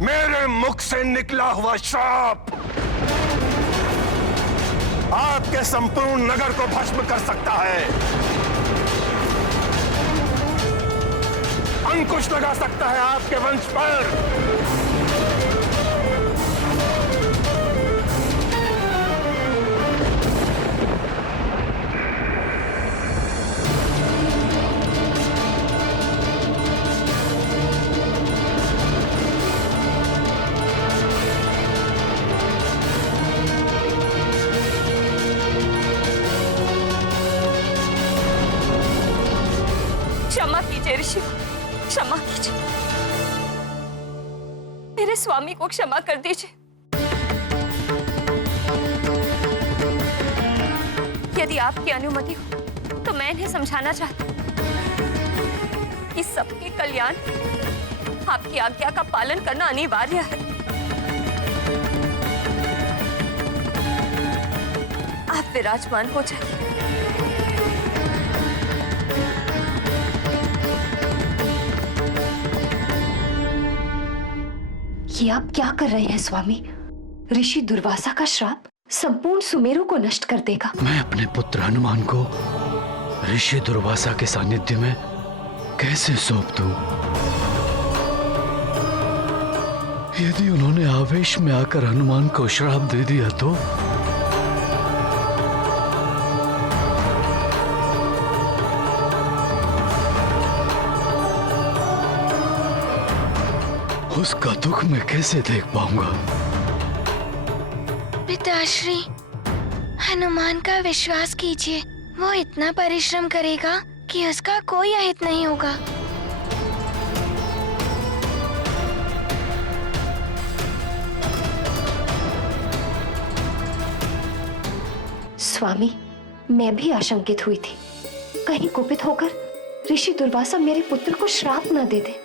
मेरे मुख से निकला हुआ श्राप आपके संपूर्ण नगर को भस्म कर सकता है, अंकुश लगा सकता है आपके वंश पर। क्षमा कीजिए ऋषि, क्षमा कीजिए, मेरे स्वामी को क्षमा कर दीजिए। यदि आपकी अनुमति हो तो मैं इन्हें समझाना चाहती हूँ कि सबके कल्याण आपकी आज्ञा का पालन करना अनिवार्य है। आप विराजमान हो जाइए। ये आप क्या कर रहे हैं स्वामी? ऋषि दुर्वासा का श्राप संपूर्ण सुमेरु को नष्ट कर देगा। मैं अपने पुत्र हनुमान को ऋषि दुर्वासा के सानिध्य में कैसे सौंप दूं? यदि उन्होंने आवेश में आकर हनुमान को श्राप दे दिया तो? उसका दुख मैं कैसे देख पाऊंगा? पिताश्री, हनुमान का विश्वास कीजिए, वो इतना परिश्रम करेगा कि उसका कोई अहित नहीं होगा। स्वामी, मैं भी आशंकित हुई थी, कहीं कुपित होकर ऋषि दुर्वासा मेरे पुत्र को श्राप न दे दे।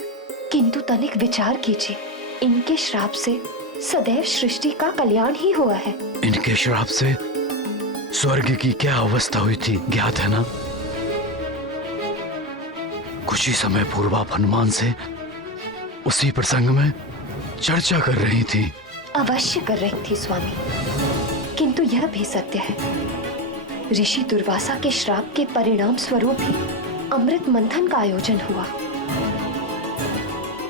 किंतु तनिक विचार कीजिए, इनके श्राप से सदैव सृष्टि का कल्याण ही हुआ है। इनके श्राप से स्वर्ग की क्या अवस्था हुई थी ज्ञात है ना? कुछ ही समय पूर्व आप हनुमान से उसी प्रसंग में चर्चा कर रही थी। अवश्य कर रही थी स्वामी, किंतु यह भी सत्य है, ऋषि दुर्वासा के श्राप के परिणाम स्वरूप ही अमृत मंथन का आयोजन हुआ।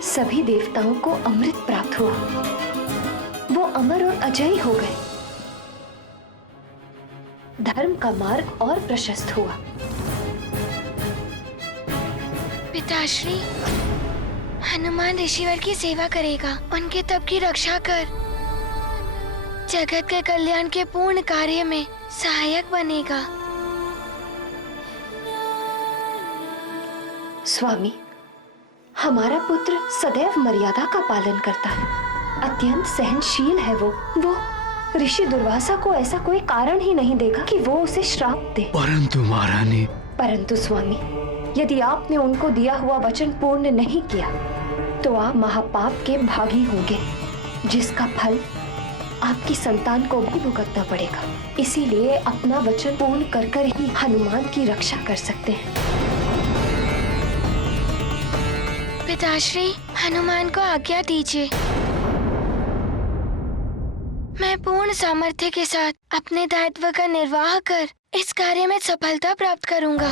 सभी देवताओं को अमृत प्राप्त हुआ, वो अमर और अजय हो गए। धर्म का मार्ग और प्रशस्त हुआ। पिताश्री, हनुमान ऋषिवर की सेवा करेगा, उनके तप की रक्षा कर जगत के कल्याण के पूर्ण कार्य में सहायक बनेगा। स्वामी, हमारा पुत्र सदैव मर्यादा का पालन करता है, अत्यंत सहनशील है वो ऋषि दुर्वासा को ऐसा कोई कारण ही नहीं देगा कि वो उसे श्राप दे। परंतु महारानी। परंतु स्वामी, यदि आपने उनको दिया हुआ वचन पूर्ण नहीं किया तो आप महापाप के भागी होंगे, जिसका फल आपकी संतान को भी भुगतना पड़ेगा। इसीलिए अपना वचन पूर्ण कर ही हनुमान की रक्षा कर सकते हैं। पिताश्री, हनुमान को आज्ञा दीजिए, मैं पूर्ण सामर्थ्य के साथ अपने दायित्व का निर्वाह कर इस कार्य में सफलता प्राप्त करूंगा।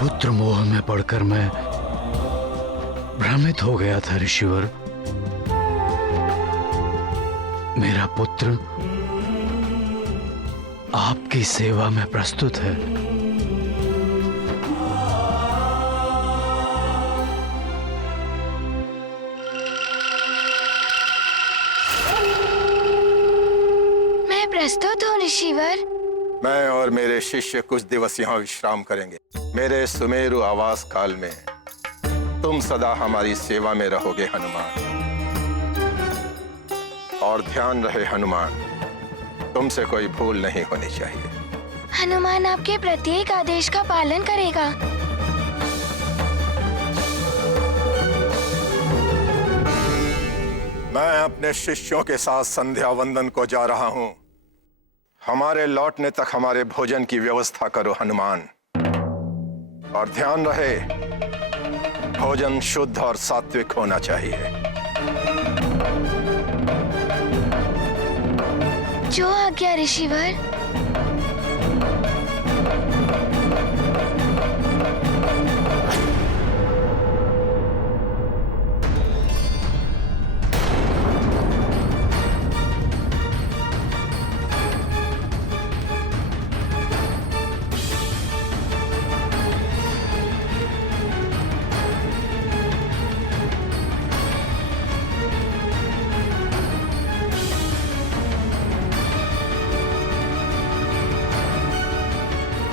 पुत्र मोह में पड़कर मैं भ्रमित हो गया था ऋषिवर। मेरा पुत्र आपकी सेवा में प्रस्तुत है। मैं प्रस्तुत हूँ ऋषिवर। मैं और मेरे शिष्य कुछ दिवस यहाँ विश्राम करेंगे। मेरे सुमेरु आवास काल में तुम सदा हमारी सेवा में रहोगे हनुमान। और ध्यान रहे हनुमान, तुमसे कोई भूल नहीं होनी चाहिए। हनुमान आपके प्रत्येक आदेश का पालन करेगा। मैं अपने शिष्यों के साथ संध्या वंदन को जा रहा हूं। हमारे लौटने तक हमारे भोजन की व्यवस्था करो हनुमान, और ध्यान रहे भोजन शुद्ध और सात्विक होना चाहिए। जो आज्ञा ऋषिवर।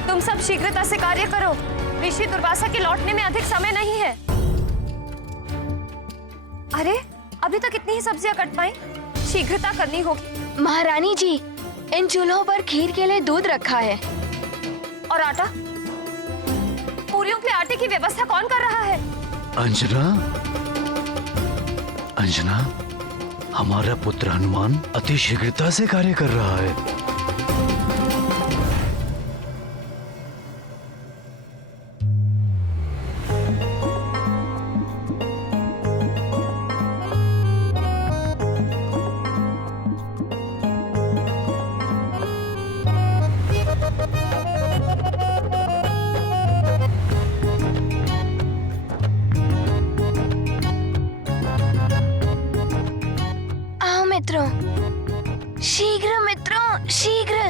तुम सब शीघ्रता से कार्य करो। ऋषि दुर्वासा के लौटने में अधिक समय नहीं है। अरे अभी तक इतनी ही सब्जियां कट पाई, शीघ्रता करनी होगी। महारानी जी, इन चूल्हों पर खीर के लिए दूध रखा है। और आटा? पूरियों के आटे की व्यवस्था कौन कर रहा है? अंजना, अंजना, हमारा पुत्र हनुमान अति शीघ्रता से कार्य कर रहा है। मित्रों, शीघ्र मित्रों, शीघ्र।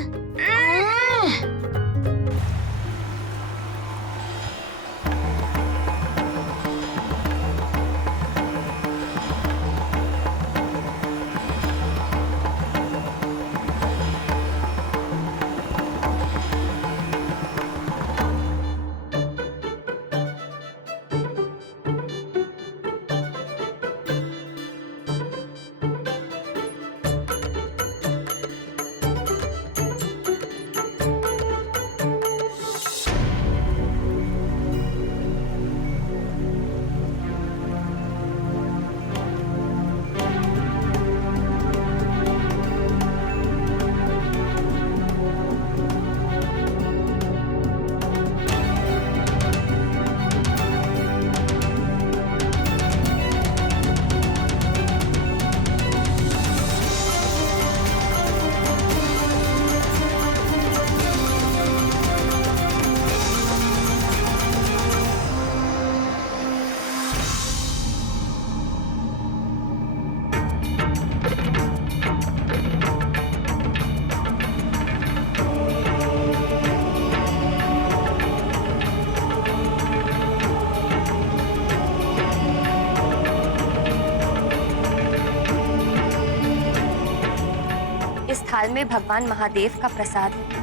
इस थाल में भगवान महादेव का प्रसाद है।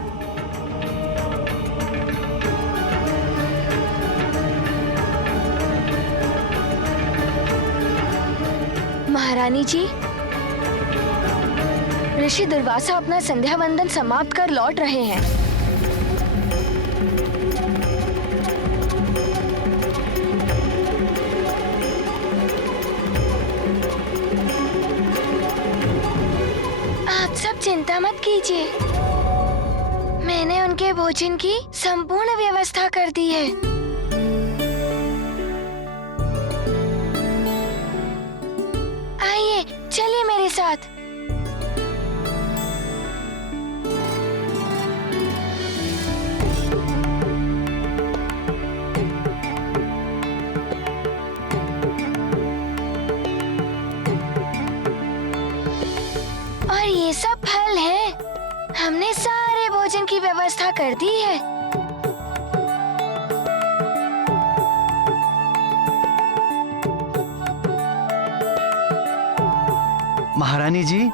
महारानी जी, ऋषि दुर्वासा अपना संध्या वंदन समाप्त कर लौट रहे हैं। आप सब चिंता मत कीजिए, मैंने उनके भोजन की संपूर्ण व्यवस्था कर दी है। आइए, चलिए मेरे साथ। और ये सब फल है, हमने सारे भोजन की व्यवस्था कर दी है। महारानी जी,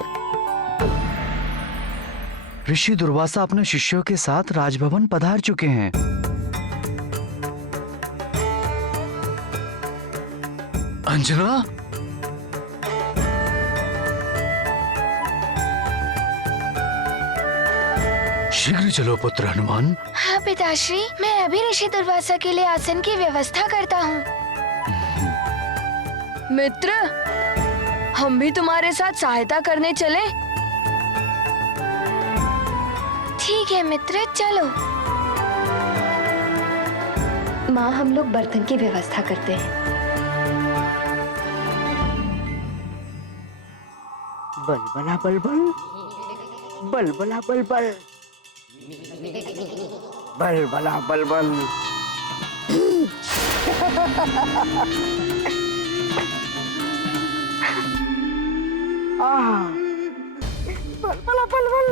ऋषि दुर्वासा अपने शिष्यों के साथ राजभवन पधार चुके हैं। अंजना, शीघ्र चलो पुत्र हनुमान। हाँ पिताश्री, मैं अभी ऋषि दुर्वासा के लिए आसन की व्यवस्था करता हूँ। मित्र, हम भी तुम्हारे साथ सहायता करने चले? ठीक है मित्र, चलो। माँ, हम लोग बर्तन की व्यवस्था करते हैं। बलबला बलबल, बलबला बलबल, बलबला बलबल। बलबला बलबल।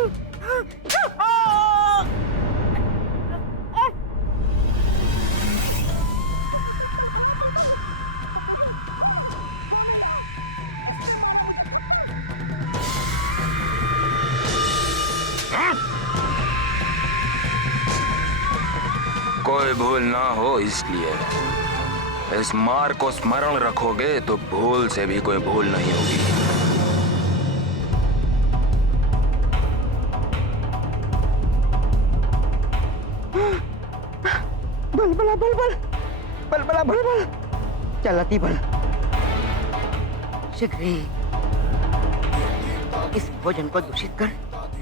कोई भूल ना हो इसलिए इस मार को स्मरण रखोगे तो भूल से भी कोई भूल नहीं होगी। बलबला बलबल, बलबला बलबल। चलती बल, शीघ्र ही इस भोजन को दूषित कर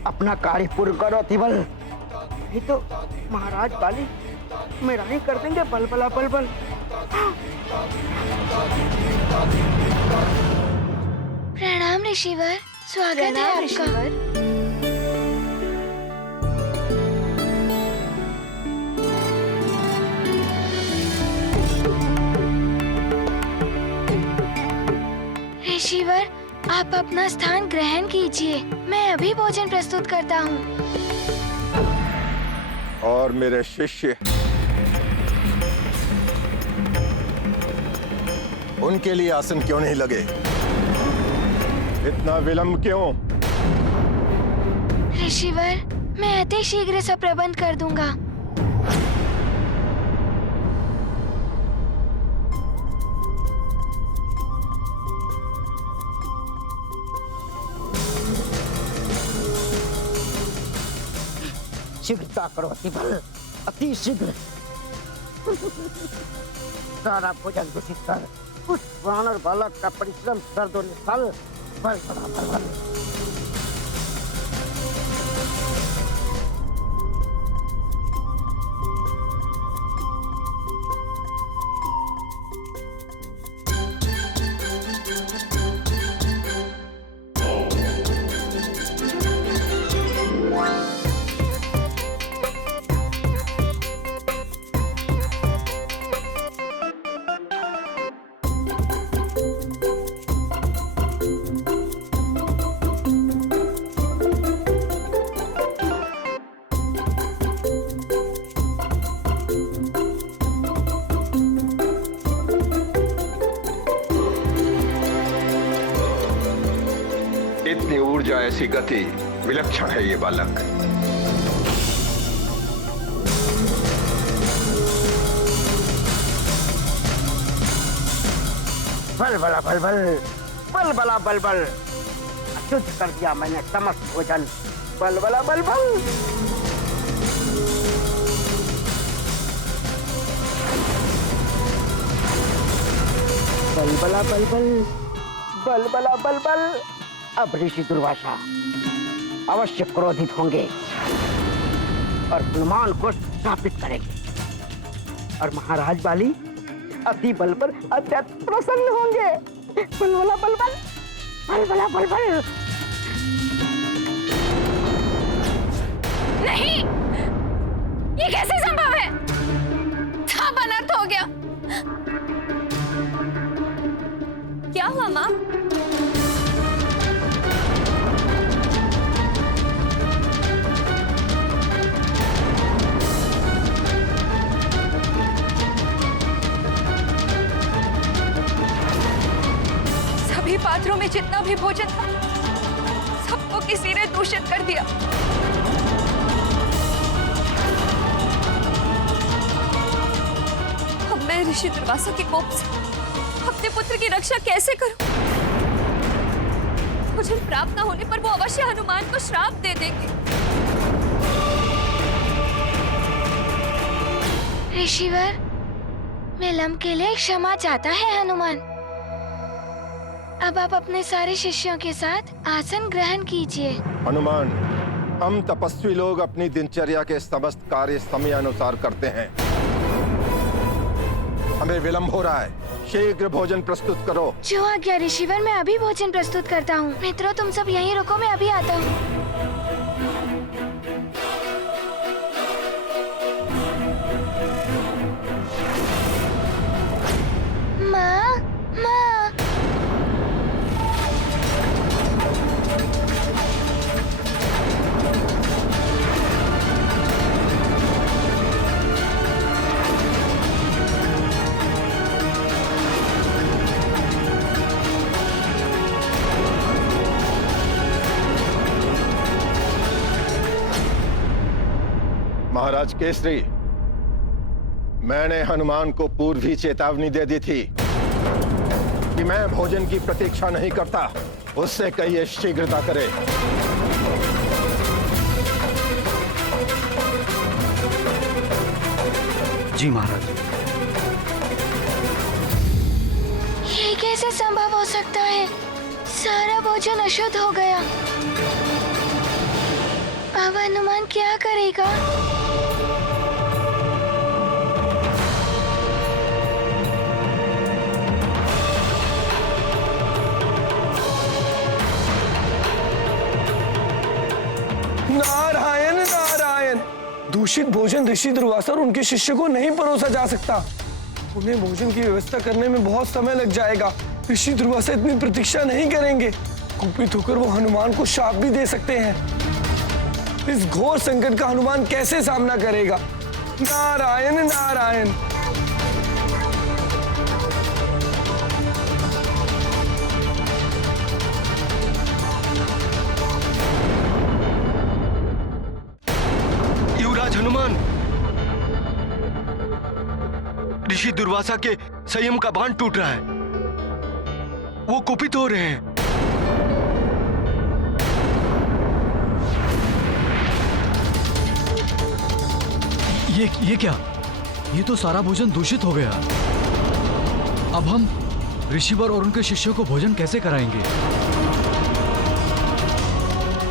अपना कार्य पूर्ण करो तिबल। नहीं तो महाराज बाली मेरा ही कर देंगे। बलबला बलबल। प्रणाम ऋषिवर, स्वागत है आपका। ऋषिवर, आप अपना स्थान ग्रहण कीजिए, मैं अभी भोजन प्रस्तुत करता हूँ। और मेरे शिष्य, उनके लिए आसन क्यों नहीं लगे? इतना विलंब क्यों? ऋषिवर, मैं अति शीघ्र सब प्रबंध कर दूंगा। शीघ्रता करो तिबल, अति शीघ्र। सारा भोजन दूषित कर उस वानर बालक का परिश्रम कर दो निष्फल। बलबला बलबल। इतनी ऊर्जा, ऐसी गति, विलक्षण है ये बालक। बलबला बलबल, बलबला बलबल। अशुद्ध कर दिया मैंने समस्त भोजन। बलबला बलबल। बलबला बलबल, बलबला बलबल। अब ऋषि दुर्वासा अवश्य क्रोधित होंगे और हनुमान को शापित करेंगे और महाराज बाली अति बल पर अत्यंत प्रसन्न होंगे। बलबला बलबल, बलबला बलबल। नहीं, ये कैसे संभव है? सब अनर्थ हो गया। क्या हुआ माँ? सभी पात्रों में जितना भी भोजन था, सबको किसी ने दूषित कर दिया। अब मैं ऋषि दुर्वासा के कोप से अपने पुत्र की रक्षा कैसे करूं? भोजन प्राप्त न होने पर वो अवश्य हनुमान को श्राप दे देंगे। ऋषिवर, विलंब के लिए क्षमा चाहता है हनुमान। अब आप अपने सारे शिष्यों के साथ आसन ग्रहण कीजिए। हनुमान, हम तपस्वी लोग अपनी दिनचर्या के समस्त कार्य समय अनुसार करते हैं। हमें विलंब हो रहा है, शीघ्र भोजन प्रस्तुत करो। जो आज्ञा ऋषिवर, मैं अभी भोजन प्रस्तुत करता हूँ। मित्रों, तुम सब यहीं रुको, मैं अभी आता हूँ। माँ, माँ। महाराज केसरी, मैंने हनुमान को पूर्व ही चेतावनी दे दी थी कि मैं भोजन की प्रतीक्षा नहीं करता। उससे कहिए शीघ्रता करे। जी महाराज। ये कैसे संभव हो सकता है? सारा भोजन अशुद्ध हो गया। अब हनुमान क्या करेगा? नारायण नारायण। दूषित भोजन ऋषि दुर्वासा और उनके शिष्य को नहीं परोसा जा सकता। उन्हें भोजन की व्यवस्था करने में बहुत समय लग जाएगा। ऋषि दुर्वासा इतनी प्रतीक्षा नहीं करेंगे। कुपित होकर वो हनुमान को शाप भी दे सकते हैं। इस घोर संकट का हनुमान कैसे सामना करेगा? नारायण नारायण। युवराज हनुमान, ऋषि दुर्वासा के संयम का बांध टूट रहा है। वो कुपित हो रहे हैं। ये क्या? ये तो सारा भोजन दूषित हो गया। अब हम ऋषिवर और उनके शिष्यों को भोजन कैसे कराएंगे?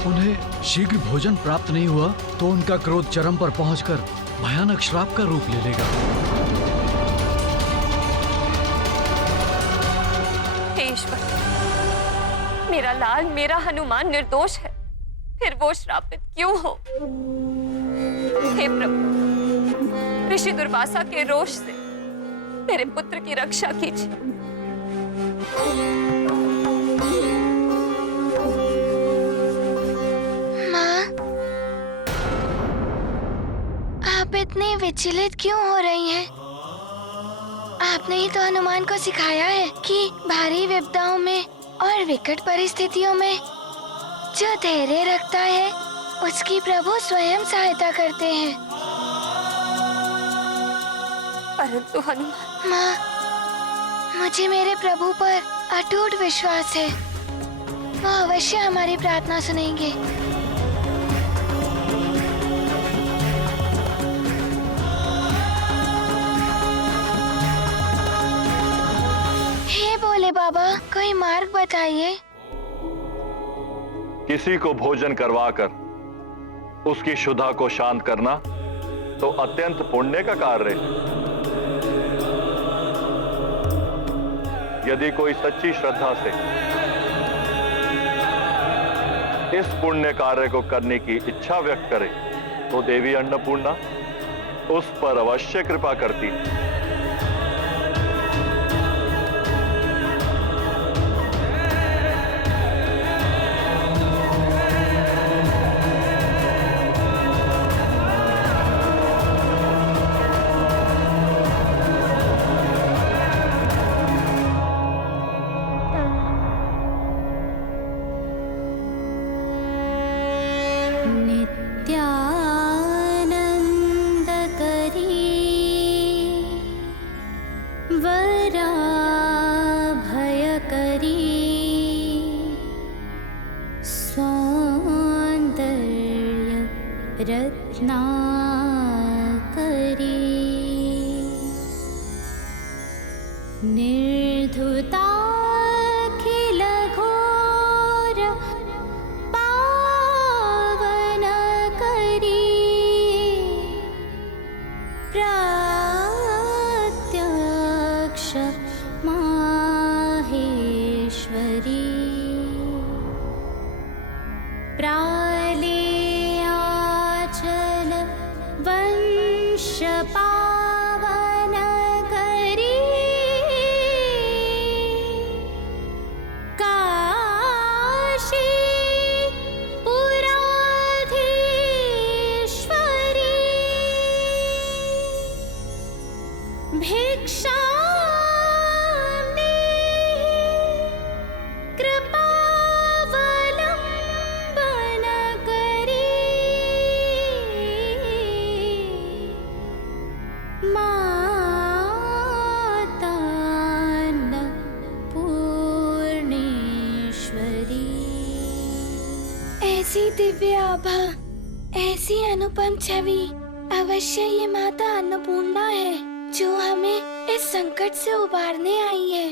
उन्हें शीघ्र भोजन प्राप्त नहीं हुआ तो उनका क्रोध चरम पर पहुंचकर भयानक श्राप का रूप ले लेगा। हे ईश्वर, मेरा लाल, मेरा हनुमान निर्दोष है, फिर वो श्रापित क्यों हो? हे प्रभु, ऋषि दुर्वासा के रोष से मेरे पुत्र की रक्षा कीजिए। माँ, आप इतनी विचलित क्यों हो रही हैं? आपने ही तो हनुमान को सिखाया है कि भारी विपदाओं में और विकट परिस्थितियों में जो धैर्य रखता है उसकी प्रभु स्वयं सहायता करते हैं। परंतु हनुमान, माँ, मुझे मेरे प्रभु पर अटूट विश्वास है। वो अवश्य हमारी प्रार्थना सुनेंगे। हे भोले बाबा, कोई मार्ग बताइए। किसी को भोजन करवाकर उसकी क्षुधा को शांत करना तो अत्यंत पुण्य का कार्य है। यदि कोई सच्ची श्रद्धा से इस पुण्य कार्य को करने की इच्छा व्यक्त करे तो देवी अन्नपूर्णा उस पर अवश्य कृपा करती है। निर्धुताखिल प्राले आचल वंश पावन करी काशी पुराधीश्वरी भिक्षा ऐसी दिव्य आभा, ऐसी अनुपम छवि अवश्य ये माता अन्नपूर्णा है जो हमें इस संकट से उबारने आई है।